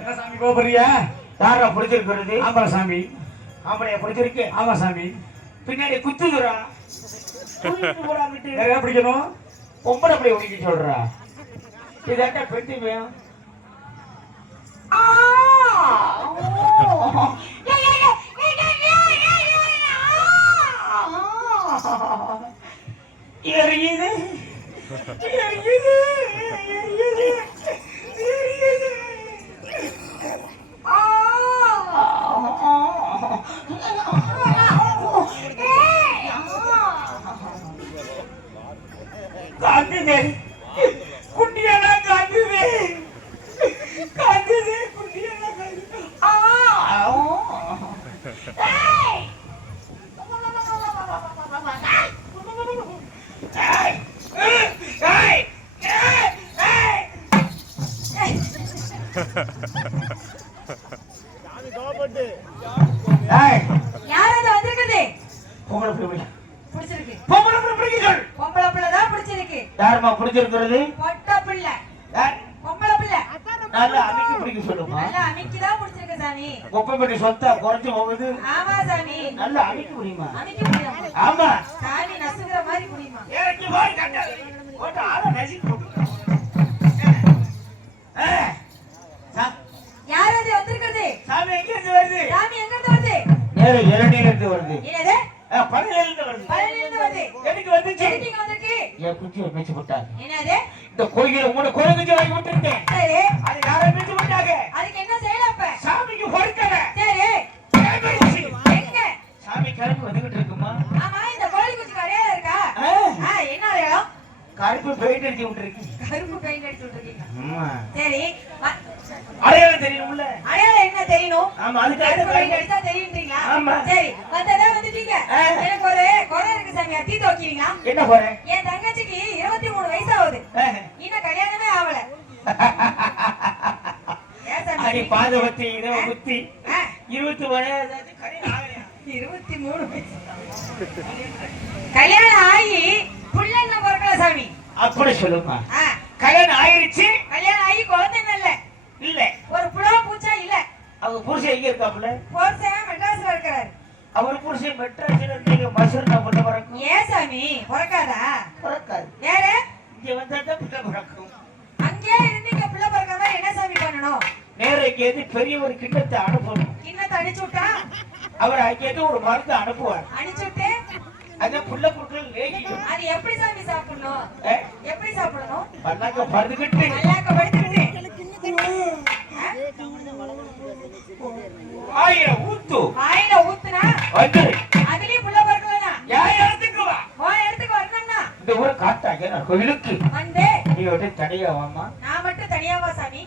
என்ன சாமி கோபுரியா? யாரா பிடிச்சிருக்கிறது? ஆமா சாமி. ஆம்பளைய பிடிச்சிருக்கு? ஆமா சாமி. பின்னாடி குத்துதுரா. என்ன பிடிக்கணும்? பொம்பளை பிள்ளை ஒழிக்க சொல்றா. இதாட்ட பெட்டி வேணும். எரியுது எரியுது எரியுது எரியுது. காத்துதே குட்டியெல்லாம் காத்துதே காத்துதே குட்டியெல்லாம் காத்துதே. யாராவது வந்திருக்குது? பொம்பளை பிள்ளை பிடிச்சிருக்கு. பொம்பளை பிள்ளை பிடிக்க. பொம்பளை பிள்ளை தான் பிடிச்சிருக்கு. யாருமா பிடிச்சிருக்கிறது? பொட்ட பிள்ளை. பொம்பளை பிள்ளை நல்லா அமைக்க பிடிக்க சொல்லுமா. நல்லா அமைக்கி தான் பிடிச்சிருக்கு சாமி. குப்பை பெட்டி சொத்தா குறைஞ்சு போகுது. ஆமா சாமி. நல்லா அமைக்க முடியுமா? அமைக்க முடியுமா? ஆமா. சாமி நசுக்குற மாதிரி முடியுமா? ஏறி போய் கட்டாத. போட்டு ஆள நசிக்கு போடு. யாராவது வந்திருக்குது? சாமி எங்க இருந்து வருது? சாமி எங்க இருந்து வருது? நேரா இளநீர்ல இருந்து வருது. என்னது? பழனில இருந்து வருது. பழனில இருந்து வருது. எதுக்கு வந்துச்சு? எதுக்கு வந்திருக்கு? என் குச்சியை மேய்ச்சி போட்டாங்க. என்னது? இந்த கோயில மூணு கோயிலுக்கு வாங்கி விட்டுருக்கேன். சரி. அது யாரை மேய்ச்சி போட்டாங்க? அதுக்கு என்ன செய்யலாம் அப்ப? சாமிக்கு பொறுக்கல. சரி. எங்க? சாமி கிளம்பி வந்துகிட்டு இருக்குமா? ஆமா, இந்த கோழி குச்சி கரையால இருக்கா? என்ன அடையாளம்? கருப்பு பெயிண்ட் அடிச்சு விட்டுருக்கு. கருப்பு பெயிண்ட் அடிச்சு விட்டுருக்கீங்க. ஆமா. சரி. அடையாளம் தெரியணும்ல? அடையாளம் என்ன தெரியணும்? ஆமா, அதுக்கு கருப்பு பெயிண்ட் அடிச்சா தெரியுன்றீங்களா? ஆமா. சரி, வந்ததா வந்துட்டீங்க. எனக்கு ஒரு குறை இருக்கு சாமி, தீத்து வைக்கிறீங்களா? என்ன குறை? என் தங்கச்சிக்கு 23 வயசு ஆகுது. இன்னும் கல்யாணமே ஆகல. அடி பாதவத்தி இதை புத்தி 23 வயசு கல்யாணம் ஆகி புள்ளங்க பிறக்கல சாமி. அப்படி சொல்லுமா. கல்யாணம் ஆயிருச்சு. கல்யாணம் ஆகி குழந்தை இல்ல. இல்ல. ஒரு புலா பூச்சா இல்ல. அவங்க புருஷன் எங்க இருக்காப்புல? புருஷன் மெட்ராஸ்ல இருக்காரு. அவர் புருஷன் மெட்ராஸ்ல இருந்தீங்க மசூர்னா புள்ள பிறக்கும். ஏன் சாமி பிறக்காதா? பிறக்காது. வேற இங்க வந்தாதான் புள்ள பிறக்கும். அங்கே இருந்தீங்க புள்ள பிறக்காம என்ன சாமி பண்ணணும்? நேர இங்கேருந்து பெரிய ஒரு கிண்ணத்தை அனுப்பணும். கிண்ணத்தை அடிச்சு விட்டா அவர் அங்கேருந்து ஒரு மருந்து அனுப்புவார். அடிச்சு விட்டு அத புள்ள பொருட்கள் லேகிக்கும். அது எப்படி சாமி சாப்பிடணும்? எப்படி சாப்பிடணும்? பல்லாக்க படுத்துக்கிட்டு பல்லாக்க படுத்துக்கிட்டு வாயில ஊத்துனா வந்துரு. அதுலயும் புள்ள பிறக்கலனா யார் இடத்துக்கு வா? இடத்துக்கு வரணும்னா இந்த ஊர் காட்டாங்க நான் கோயிலுக்கு வந்து நீ விட்டு தனியா வாமா. நான் மட்டும் தனியாவா சாமி?